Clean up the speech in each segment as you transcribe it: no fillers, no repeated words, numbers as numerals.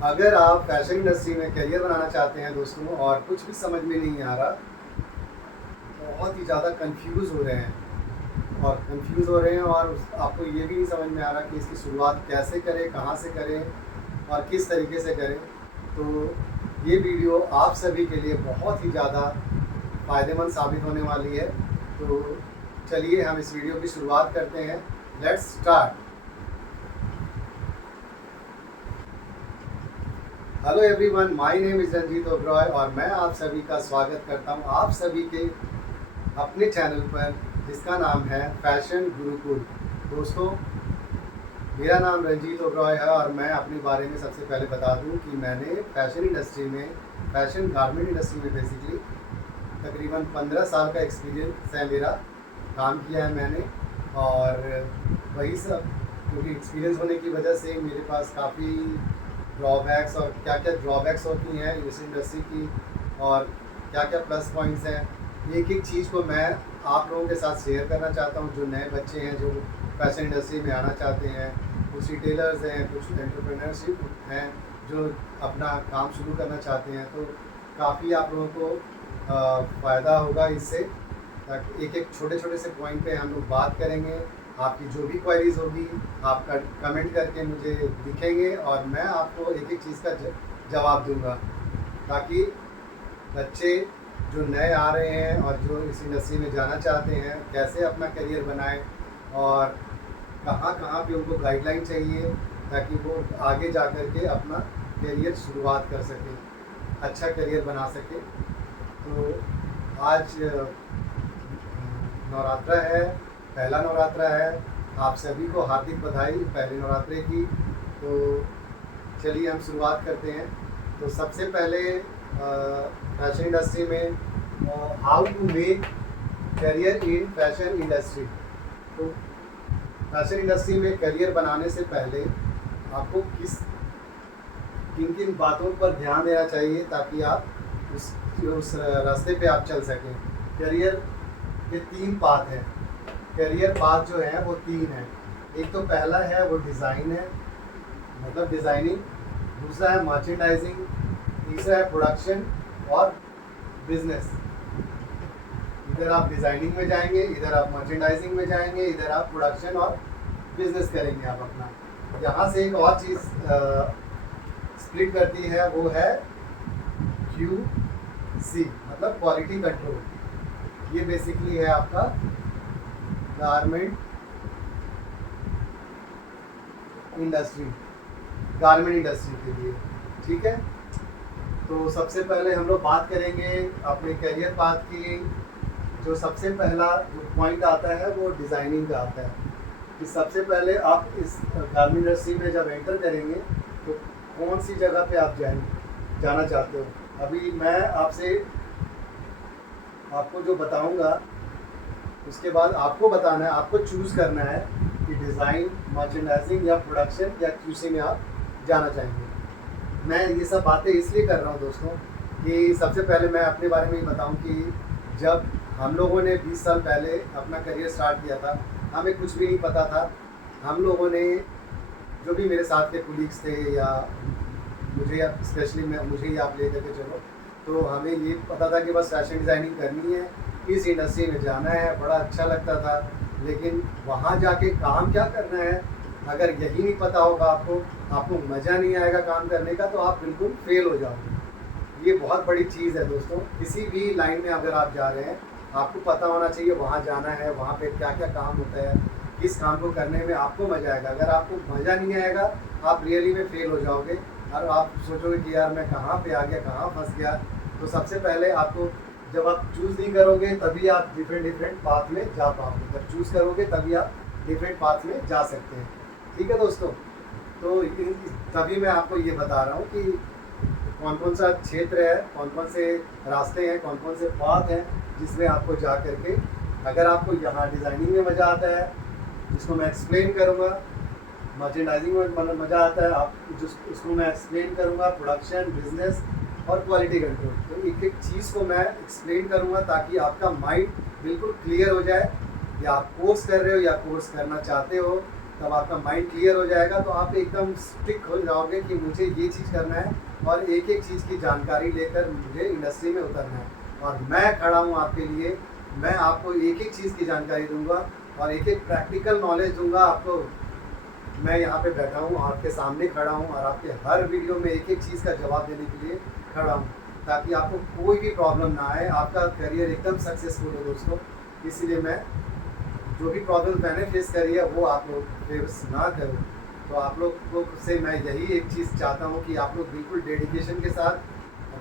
अगर आप fashion industry में करियर बनाना चाहते हैं दोस्तों और कुछ भी समझ में नहीं आ रहा, बहुत ही ज़्यादा कंफ्यूज हो रहे हैं और आपको ये भी नहीं समझ में आ रहा कि इसकी शुरुआत कैसे करें, कहाँ से करें और किस तरीके से करें, तो ये वीडियो आप सभी के लिए बहुत ही ज़्यादा फ़ायदेमंद साबित होने वाली है। तो चलिए हम इस वीडियो की शुरुआत करते हैं। Let's start. Hello everyone, my name is Ranjit Oberoi और मैं आप सभी का स्वागत करता हूं आप सभी के अपने चैनल पर जिसका नाम है फैशन गुरुकुल। दोस्तों, मेरा नाम रंजीत ओबरॉय है और मैं अपने बारे में सबसे पहले बता दूं कि मैंने फैशन इंडस्ट्री में, फैशन गारमेंट इंडस्ट्री में बेसिकली तकरीबन 15 साल का एक्सपीरियंस है मेरा। काम किया है मैंने और वही सब, क्योंकि एक्सपीरियंस होने की वजह से मेरे पास काफ़ी ड्रॉबैक्स और क्या क्या ड्रॉबैक्स होती हैं इस इंडस्ट्री की और क्या क्या प्लस पॉइंट्स हैं, एक एक चीज़ को मैं आप लोगों के साथ शेयर करना चाहता हूं। जो नए बच्चे हैं जो फैशन इंडस्ट्री में आना चाहते हैं, कुछ रिटेलर्स हैं, कुछ एंटरप्रेन्योरशिप हैं जो अपना काम शुरू करना चाहते हैं, तो काफ़ी आप लोगों को फ़ायदा होगा इससे। ताकि एक एक छोटे छोटे से पॉइंट पे हम लोग बात करेंगे। आपकी जो भी क्वेरीज होगी आप कमेंट करके मुझे लिखेंगे और मैं आपको एक एक चीज़ का जवाब दूंगा, ताकि बच्चे जो नए आ रहे हैं और जो इस इंडस्ट्री में जाना चाहते हैं कैसे अपना करियर बनाएं और कहाँ कहाँ पे उनको गाइडलाइन चाहिए ताकि वो आगे जा कर के अपना करियर शुरुआत कर सकें, अच्छा करियर बना सकें। तो आज नवरात्रा है, पहला नवरात्रा है। आप सभी को हार्दिक बधाई पहले नवरात्रे की। तो चलिए हम शुरुआत करते हैं। तो सबसे पहले फैशन इंडस्ट्री में how to make career in fashion industry. तो फैशन इंडस्ट्री में करियर बनाने से पहले आपको किन किन बातों पर ध्यान देना चाहिए ताकि आप उस रास्ते पे आप चल सकें। करियर के 3 पाथ हैं। करियर पाथ जो है वो 3 है। एक तो पहला है वो डिज़ाइन है, मतलब डिज़ाइनिंग। दूसरा है मर्चेंडाइजिंग। तीसरा है प्रोडक्शन और बिजनेस। इधर आप डिज़ाइनिंग में जाएंगे, इधर आप मर्चेंडाइजिंग में जाएंगे, इधर आप प्रोडक्शन और बिजनेस करेंगे आप अपना। यहाँ से एक और चीज़ स्प्लिट करती है, वो है QC, मतलब क्वालिटी कंट्रोल। ये बेसिकली है आपका गारमेंट इंडस्ट्री के लिए। ठीक है, तो सबसे पहले हम लोग बात करेंगे अपने करियर पाथ की। जो सबसे पहला जो पॉइंट आता है वो डिज़ाइनिंग का आता है कि सबसे पहले आप इस गारमेंट इंडस्ट्री में जब एंटर करेंगे तो कौन सी जगह पे आप जाना चाहते हो। अभी मैं आपको जो बताऊंगा उसके बाद आपको बताना है, आपको चूज़ करना है कि डिज़ाइन, मर्चेंडाइजिंग या प्रोडक्शन या QC में आप जाना चाहेंगे। मैं ये सब बातें इसलिए कर रहा हूँ दोस्तों कि सबसे पहले मैं अपने बारे में ही बताऊँ कि जब हम लोगों ने 20 साल पहले अपना करियर स्टार्ट किया था, हमें कुछ भी नहीं पता था। हम लोगों ने, जो भी मेरे साथ के कोलीग्स थे या स्पेशली मुझे ही आप ले करके चलो, तो हमें ये पता था कि बस फैशन डिज़ाइनिंग करनी है, इस इंडस्ट्री में जाना है। बड़ा अच्छा लगता था, लेकिन वहाँ जाके काम क्या करना है अगर यही नहीं पता होगा आपको मज़ा नहीं आएगा काम करने का, तो आप बिल्कुल फेल हो जाओगे। ये बहुत बड़ी चीज़ है दोस्तों। किसी भी लाइन में अगर आप जा रहे हैं आपको पता होना चाहिए वहाँ जाना है, वहाँ पे क्या क्या काम होता है, किस काम को करने में आपको मज़ा आएगा। अगर आपको मज़ा नहीं आएगा आप रियली में फेल हो जाओगे और आप सोचोगे कि यार मैं कहाँ पे आ गया, कहाँ फंस गया। तो सबसे पहले आपको, जब आप चूज़ नहीं करोगे तभी आप डिफरेंट पाथ में जा पाओगे। जब चूज़ करोगे तभी आप डिफरेंट पाथ में जा सकते हैं। ठीक है दोस्तों, तो तभी मैं आपको ये बता रहा हूँ कि कौन कौन सा क्षेत्र है, कौन कौन से रास्ते हैं, कौन कौन से पाथ हैं जिसमें आपको जा करके, अगर आपको यहाँ डिज़ाइनिंग में मज़ा आता है जिसको मैं एक्सप्लेन करूँगा, मर्चेंडाइजिंग में मज़ा आता है आप उसको मैं एक्सप्लेन करूँगा, प्रोडक्शन, बिजनेस और क्वालिटी कंट्रोल, तो एक एक चीज़ को मैं एक्सप्लेन करूँगा ताकि आपका माइंड बिल्कुल क्लियर हो जाए। या आप कोर्स कर रहे हो या कोर्स करना चाहते हो तब आपका माइंड क्लियर हो जाएगा, तो आप एकदम स्टिक हो जाओगे कि मुझे ये चीज़ करना है और एक एक चीज़ की जानकारी लेकर मुझे इंडस्ट्री में उतरना है। और मैं खड़ा हूँ आपके लिए, मैं आपको एक एक चीज़ की जानकारी दूंगा और एक एक प्रैक्टिकल नॉलेज दूंगा आपको। मैं यहाँ पे बैठा हूँ, आपके सामने खड़ा हूँ और आपके हर वीडियो में एक एक चीज़ का जवाब देने के लिए खड़ा हूँ, ताकि आपको कोई भी प्रॉब्लम ना आए, आपका करियर एकदम सक्सेसफुल हो दोस्तों। इसीलिए मैं जो भी प्रॉब्लम मैंने फेस करी है वो आप लोग फेस ना करो। तो आप लोग को से मैं यही एक चीज़ चाहता हूँ कि आप लोग बिल्कुल डेडिकेशन के साथ,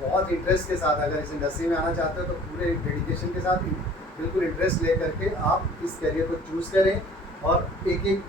बहुत इंटरेस्ट के साथ, अगर इस इंडस्ट्री में आना चाहते हो तो पूरे डेडिकेशन के साथ बिल्कुल इंटरेस्ट ले करके आप इस करियर को चूज़ करें और एक एक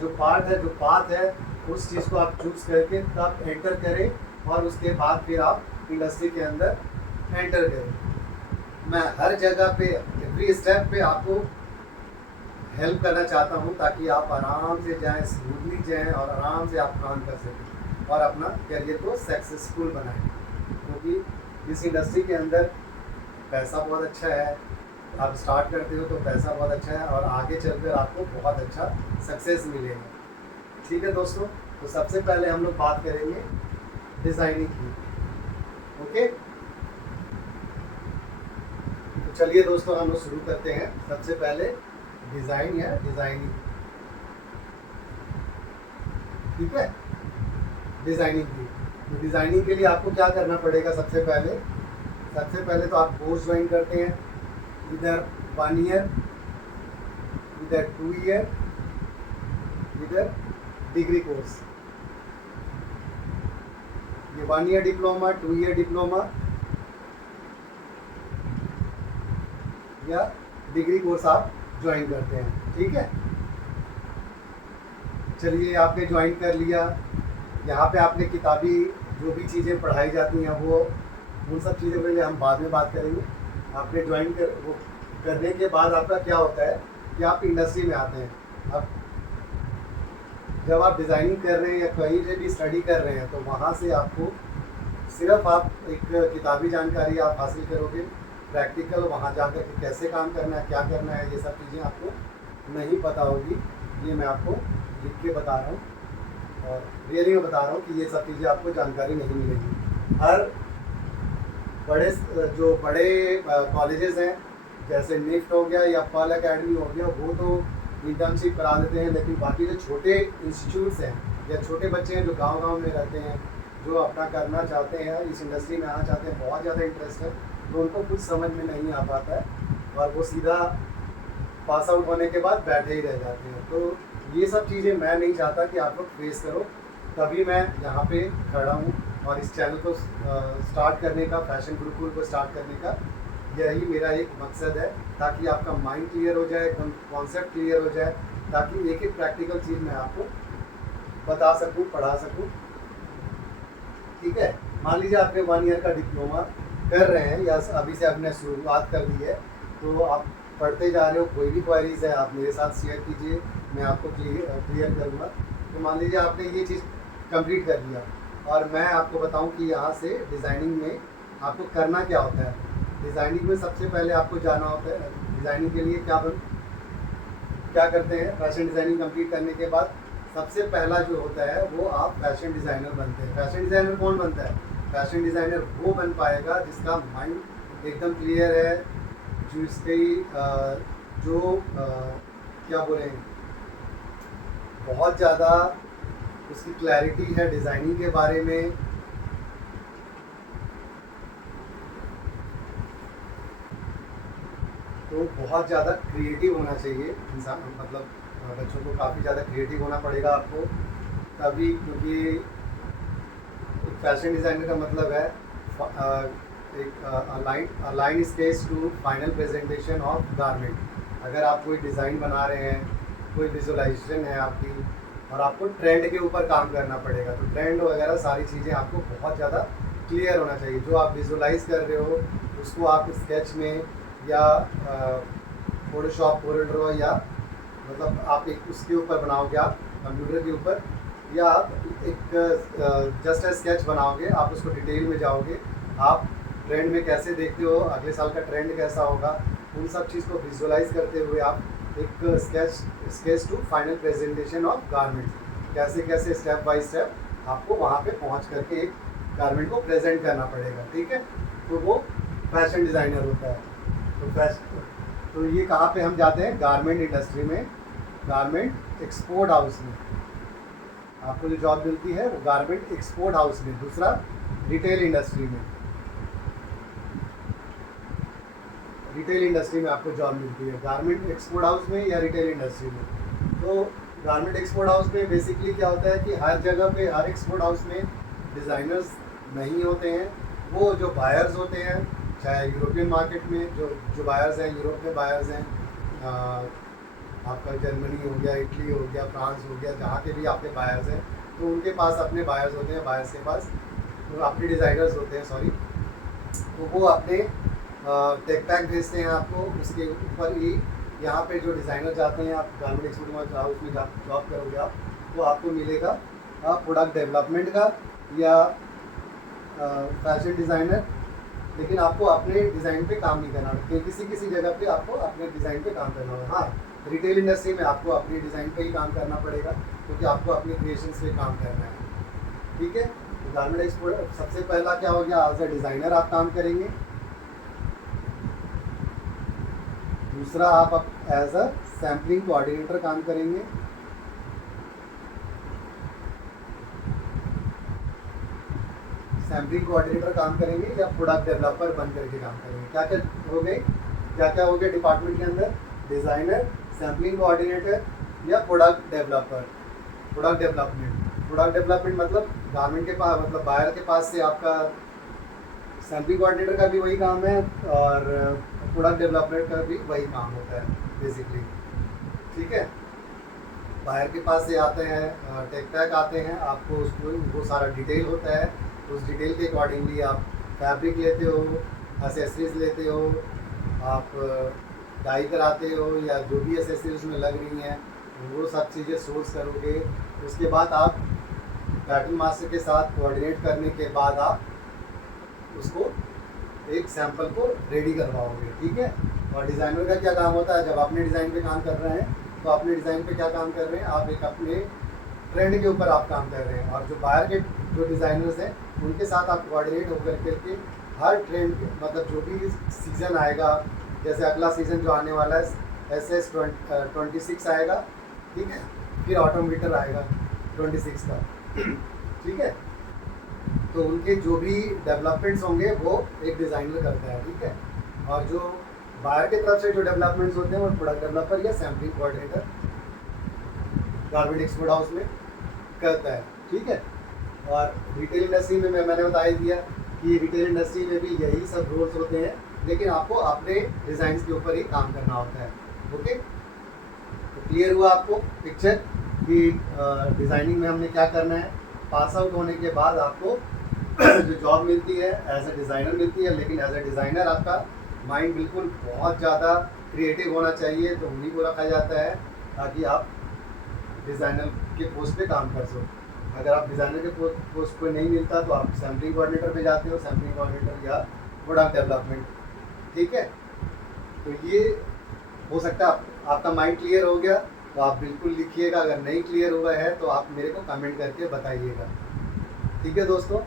जो पार्ट है, जो पाथ है, उस चीज़ को आप चूज़ करके तब एंटर करें और उसके बाद फिर आप इंडस्ट्री के अंदर एंटर करें। मैं हर जगह पे, एवरी स्टेप पे आपको हेल्प करना चाहता हूँ, ताकि आप आराम से जाएं, स्मूथली जाएं और आराम से आप काम कर सकें और अपना करियर को सक्सेसफुल बनाएं। क्योंकि इस इंडस्ट्री के अंदर पैसा बहुत अच्छा है, आप स्टार्ट करते हो तो पैसा बहुत अच्छा है और आगे चलकर आपको बहुत अच्छा सक्सेस मिलेगा। ठीक है दोस्तों, तो सबसे पहले हम लोग बात करेंगे डिज़ाइनिंग की। ओके, तो चलिए दोस्तों हम लोग शुरू करते हैं। सबसे पहले डिज़ाइन या डिज़ाइनिंग, ठीक है, डिज़ाइनिंग की। तो डिज़ाइनिंग के लिए आपको क्या करना पड़ेगा? सबसे पहले तो आप कोर्स ज्वाइन करते हैं, इधर 1 ईयर, इधर 2 ईयर, इधर डिग्री कोर्स। ये 1 ईयर डिप्लोमा, 2 ईयर डिप्लोमा या डिग्री कोर्स आप ज्वाइन करते हैं। ठीक है, चलिए आपने ज्वाइन कर लिया। यहाँ पे आपने किताबी जो भी चीज़ें पढ़ाई जाती हैं वो, उन सब चीज़ों के लिए हम बाद में बात करेंगे। आपने ज्वाइन वो करने के बाद आपका क्या होता है कि आप इंडस्ट्री में आते हैं। अब जब आप डिज़ाइनिंग कर रहे हैं या कहीं से भी स्टडी कर रहे हैं, तो वहाँ से आपको सिर्फ आप एक किताबी जानकारी आप हासिल करोगे, प्रैक्टिकल वहाँ जाकर के कैसे काम करना है, क्या करना है, ये सब चीज़ें आपको नहीं पता होगी। ये मैं आपको लिख के बता रहा हूँ और रियली में बता रहा हूँ कि ये सब चीज़ें आपको जानकारी नहीं मिलेगी। हर जो बड़े कॉलेजेस हैं, जैसे निफ्ट हो गया या पर्ल एकेडमी हो गया, वो तो इंटर्नशिप करा देते हैं, लेकिन बाकी जो छोटे इंस्टीट्यूट्स हैं या छोटे बच्चे हैं जो गांव-गांव में रहते हैं, जो अपना करना चाहते हैं, इस इंडस्ट्री में आना चाहते हैं, बहुत ज़्यादा इंटरेस्ट है, तो उनको कुछ समझ में नहीं आ पाता है और वो सीधा पास आउट होने के बाद बैठे ही रह जाते हैं। तो ये सब चीज़ें मैं नहीं चाहता कि आप लोग फेस करो, तभी मैं यहाँ पे खड़ा हूँ और इस चैनल को स्टार्ट करने का, फैशन गुरुकुल को स्टार्ट करने का यही मेरा एक मकसद है, ताकि आपका माइंड क्लियर हो जाए, एकदम कॉन्सेप्ट क्लियर हो जाए, ताकि एक एक प्रैक्टिकल चीज़ मैं आपको बता सकूं, पढ़ा सकूं। ठीक है, मान लीजिए आपने 1 ईयर का डिप्लोमा कर रहे हैं या अभी से आपने शुरुआत कर दी है, तो आप पढ़ते जा रहे हो, कोई भी क्वेरीज है आप मेरे साथ शेयर कीजिए, मैं आपको क्लियर करूँगा। तो मान लीजिए आपने ये चीज़ कंप्लीट कर लिया और मैं आपको बताऊँ कि यहाँ से डिज़ाइनिंग में आपको करना क्या होता है। डिज़ाइनिंग में सबसे पहले आपको जाना होता है, डिज़ाइनिंग के लिए क्या करते हैं। फैशन डिज़ाइनिंग कंप्लीट करने के बाद सबसे पहला जो होता है वो आप फैशन डिज़ाइनर बनते हैं। फैशन डिज़ाइनर कौन बनता है? फैशन डिज़ाइनर वो बन पाएगा जिसका माइंड एकदम क्लियर है, जिसकी क्या बोलें, बहुत ज़्यादा उसकी क्लैरिटी है डिज़ाइनिंग के बारे में। तो बहुत ज़्यादा क्रिएटिव होना चाहिए इंसान, मतलब बच्चों को काफ़ी ज़्यादा क्रिएटिव होना पड़ेगा आपको तभी, क्योंकि फैशन डिज़ाइनर का मतलब है एक line sketch to final presentation of garment. अगर आप कोई डिज़ाइन बना रहे हैं, कोई विजुअलाइजेशन है आपकी, और आपको ट्रेंड के ऊपर काम करना पड़ेगा, तो ट्रेंड वगैरह सारी चीज़ें आपको बहुत ज़्यादा क्लियर होना चाहिए। जो आप विजुअलाइज कर रहे हो उसको आप स्केच में या फोटोशॉप, कोरेड्रो, या मतलब आप एक उसके ऊपर बनाओगे, आप कंप्यूटर के ऊपर, या आप एक जस्ट स्केच बनाओगे, आप उसको डिटेल में जाओगे, आप ट्रेंड में कैसे देखते हो, अगले साल का ट्रेंड कैसा होगा, उन सब चीज़ को विजुअलाइज करते हुए आप एक sketch to final presentation of garment, कैसे कैसे स्टेप बाय स्टेप आपको वहाँ पे पहुँच करके एक गारमेंट को प्रेजेंट करना पड़ेगा, ठीक है। तो वो फैशन डिज़ाइनर होता है। तो ये कहाँ पे हम जाते हैं, गारमेंट इंडस्ट्री में, गारमेंट एक्सपोर्ट हाउस में आपको जो जॉब मिलती है वो गारमेंट एक्सपोर्ट हाउस में। दूसरा रिटेल इंडस्ट्री में, रिटेल इंडस्ट्री में आपको जॉब मिलती है, गारमेंट एक्सपोर्ट हाउस में या रिटेल इंडस्ट्री में। तो गारमेंट एक्सपोर्ट हाउस में बेसिकली क्या होता है कि हर जगह पे, हर एक्सपोर्ट हाउस में डिज़ाइनर्स नहीं होते हैं। वो जो बायर्स होते हैं, चाहे यूरोपियन मार्केट में जो बायर्स हैं, यूरोप में बायर्स हैं, आपका जर्मनी हो गया, इटली हो गया, फ्रांस हो गया, जहाँ के भी आपके बायर्स हैं, तो उनके पास अपने बायर्स होते हैं, बायर्स के पास तो अपने डिज़ाइनर्स होते हैं, सॉरी। तो वो अपने टेक पैक भेजते हैं आपको, उसके ऊपर ही यहाँ पे जो डिज़ाइनर जाते हैं, आप गारमेंट एक्सपोर्ट हाउस में जॉब करोगे आप, तो आपको मिलेगा प्रोडक्ट डेवलपमेंट का या फैशन डिज़ाइनर, लेकिन आपको अपने डिज़ाइन पे काम नहीं करना होगा। किसी जगह पे आपको अपने डिज़ाइन पे काम करना होगा। हाँ, रिटेल इंडस्ट्री में आपको अपनी डिज़ाइन पे ही काम करना पड़ेगा, क्योंकि आपको अपने क्रिएशंस पे काम करना है, ठीक है। तो गारमेंट एक्सपोर्ट सबसे पहला क्या हो गया, एज अ डिज़ाइनर आप काम करेंगे। दूसरा आप एज अ सैम्पलिंग कोऑर्डिनेटर काम करेंगे। सैम्पलिंग कोऑर्डिनेटर काम करेंगे या प्रोडक्ट डेवलपर बन करके काम करेंगे। क्या क्या हो गए, क्या क्या हो गया डिपार्टमेंट के अंदर, डिज़ाइनर, सैम्पलिंग कोऑर्डिनेटर या प्रोडक्ट डेवलपर। प्रोडक्ट डेवलपमेंट मतलब गारमेंट के पास, मतलब बायर के पास से आपका सैम्पलिंग कोऑर्डिनेटर का भी वही काम है और प्रोडक्ट डेवलपमेंट का भी वही काम होता है बेसिकली, ठीक है। बायर के पास से आते हैं, टेक पैक आते हैं, आपको उसको वो सारा डिटेल होता है, उस डिटेल के अकॉर्डिंगली आप फैब्रिक लेते हो, एसेसरीज लेते हो, आप डाई कराते हो या जो भी एसेसरीज उसमें लग रही हैं वो सब चीज़ें सोर्स करोगे। उसके बाद आप पैटर्न मास्टर के साथ कोऑर्डिनेट करने के बाद आप उसको एक सैंपल को रेडी करवाओगे, ठीक है। और डिज़ाइनर का क्या काम होता है, जब अपने डिज़ाइन पे काम कर रहे हैं तो अपने डिज़ाइन पे क्या काम कर रहे हैं, आप एक अपने ट्रेंड के ऊपर आप काम कर रहे हैं, और जो बाहर के जो डिज़ाइनर्स हैं उनके साथ आप कोऑर्डिनेट होकर करके हर ट्रेंड, मतलब जो भी सीज़न आएगा, जैसे अगला सीज़न जो आने वाला है SS26 आएगा, ठीक है, फिर ऑटम विंटर आएगा 26 का, ठीक है। तो उनके जो भी डेवलपमेंट्स होंगे वो एक डिज़ाइनर करता है, ठीक है। और जो बाहर की तरफ से जो डेवलपमेंट्स होते हैं वो प्रोडक्ट डेवलपर या sampling coordinator garment export house में करता है, ठीक है। और रिटेल इंडस्ट्री में मैंने बता ही दिया कि रिटेल इंडस्ट्री में भी यही सब रोल्स होते हैं, लेकिन आपको अपने डिज़ाइन के ऊपर ही काम करना होता है, ओके। तो क्लियर हुआ आपको पिक्चर कि डिज़ाइनिंग में हमने क्या करना है। पास आउट होने के बाद आपको जो जॉब मिलती है एज अ डिज़ाइनर मिलती है, लेकिन एज अ डिज़ाइनर आपका माइंड बिल्कुल बहुत ज़्यादा क्रिएटिव होना चाहिए, तो उन्हीं को रखा जाता है ताकि आप डिज़ाइनर के पोस्ट पे काम कर सको। अगर आप डिज़ाइनर के पोस्ट पे नहीं मिलता तो आप सैम्पलिंग कोऑर्डिनेटर पे जाते हो, सैम्पलिंग कोऑर्डिनेटर या प्रोडक्ट डेवलपमेंट, ठीक है। तो ये हो सकता है आपका माइंड क्लियर हो गया, तो आप बिल्कुल लिखिएगा। अगर नहीं क्लियर हुआ है तो आप मेरे को कमेंट करके बताइएगा, ठीक है दोस्तों।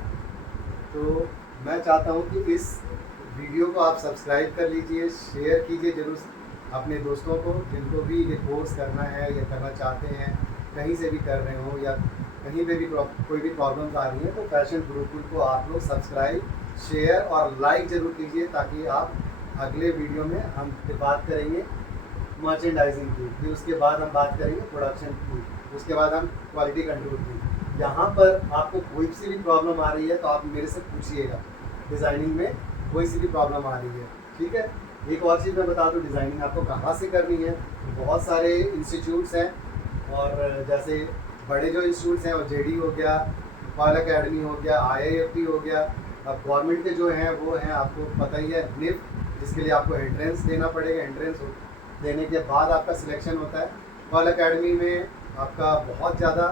तो मैं चाहता हूँ कि इस वीडियो को आप सब्सक्राइब कर लीजिए, शेयर कीजिए ज़रूर अपने दोस्तों को, जिनको भी ये कोर्स करना है या करना चाहते हैं, कहीं से भी कर रहे हो या कहीं पे भी कोई भी प्रॉब्लम्स आ रही है, तो फैशन गुरुकुल को आप लोग सब्सक्राइब, शेयर और लाइक ज़रूर कीजिए, ताकि आप अगले वीडियो में हम फिर बात करेंगे मर्चेंडाइजिंग की, फिर उसके बाद हम बात करेंगे प्रोडक्शन की, उसके बाद हम क्वालिटी कंट्रोल की। यहाँ पर आपको कोई सी भी प्रॉब्लम आ रही है तो आप मेरे से पूछिएगा, डिज़ाइनिंग में कोई सी भी प्रॉब्लम आ रही है, ठीक है। एक और चीज़ मैं बता दूँ, डिज़ाइनिंग आपको कहाँ से करनी है। बहुत सारे इंस्टीट्यूट्स हैं, और जैसे बड़े जो इंस्टीट्यूट्स हैं वो JD हो गया, पॉल अकेडमी हो गया, IIFT हो गया। अब गवर्नमेंट के जो हैं वो हैं, आपको पता ही है, NIFT, जिसके लिए आपको एंट्रेंस देना पड़ेगा। एंट्रेंस देने के बाद आपका सिलेक्शन होता है। पॉल अकेडमी में आपका बहुत ज़्यादा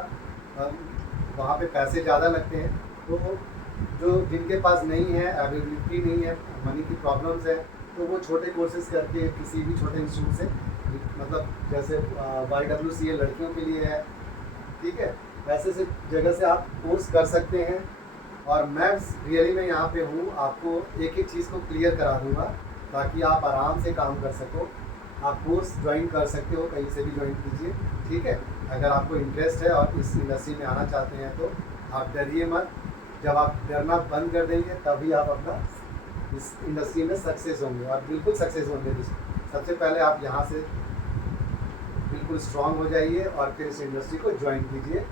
वहाँ पे पैसे ज़्यादा लगते हैं, तो जो जिनके पास नहीं है, अवेलेबिलिटी नहीं है, मनी की प्रॉब्लम्स है, तो वो छोटे कोर्सेज करके किसी भी छोटे इंस्टीट्यूट से, मतलब जैसे YWCA लड़कियों के लिए है, ठीक है, ऐसे से जगह से आप कोर्स कर सकते हैं। और मैं रियली में यहाँ पे हूँ, आपको एक एक चीज़ को क्लियर करा दूँगा ताकि आप आराम से काम कर सको। आप कोर्स ज्वाइन कर सकते हो, कहीं से भी ज्वाइन कीजिए, ठीक है। अगर आपको इंटरेस्ट है और इस इंडस्ट्री में आना चाहते हैं तो आप डरिए मत। जब आप डरना बंद कर देंगे तभी आप अपना इस इंडस्ट्री में सक्सेस होंगे, और बिल्कुल सक्सेस होंगे। सबसे पहले आप यहाँ से बिल्कुल स्ट्रांग हो जाइए और फिर इस इंडस्ट्री को ज्वाइन कीजिए।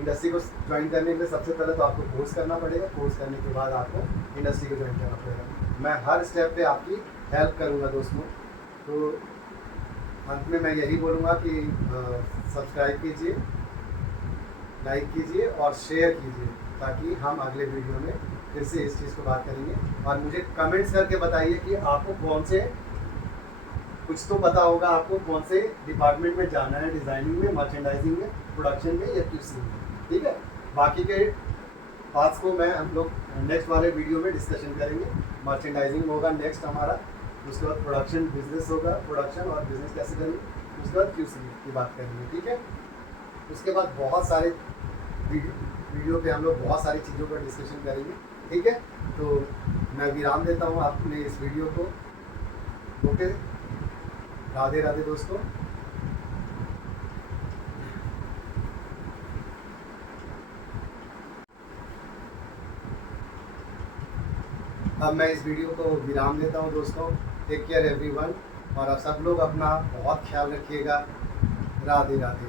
इंडस्ट्री को ज्वाइन करने के लिए सबसे पहले तो आपको कोर्स करना पड़ेगा, कोर्स करने के बाद आपको इंडस्ट्री को ज्वाइन करना पड़ेगा। मैं हर स्टेप पे आपकी हेल्प करूँगा दोस्तों। तो अंत में मैं यही बोलूँगा कि सब्सक्राइब कीजिए, लाइक कीजिए और शेयर कीजिए, ताकि हम अगले वीडियो में फिर से इस चीज़ को बात करेंगे। और मुझे कमेंट्स करके बताइए कि आपको कौन से, कुछ तो पता होगा आपको कौन से डिपार्टमेंट में जाना है, डिज़ाइनिंग में, मर्चेंडाइजिंग में, प्रोडक्शन में या QC में, ठीक है। बाकी के पार्ट्स को हम लोग नेक्स्ट वाले वीडियो में डिस्कशन करेंगे। मर्चेंडाइजिंग होगा नेक्स्ट हमारा, उसके बाद प्रोडक्शन बिजनेस होगा, प्रोडक्शन और बिजनेस कैसे करेंगे, उसके बाद QC की बात करेंगे, ठीक है। उसके बाद बहुत सारे वीडियो पे हम लोग बहुत सारी चीज़ों पर डिस्कशन करेंगे, ठीक है। तो मैं विराम देता हूँ आपने इस वीडियो को। ओके, राधे राधे दोस्तों। अब मैं इस वीडियो को विराम देता हूँ दोस्तों। टेक केयर एवरीवन, और आप सब लोग अपना बहुत ख्याल रखिएगा। राधे राधे।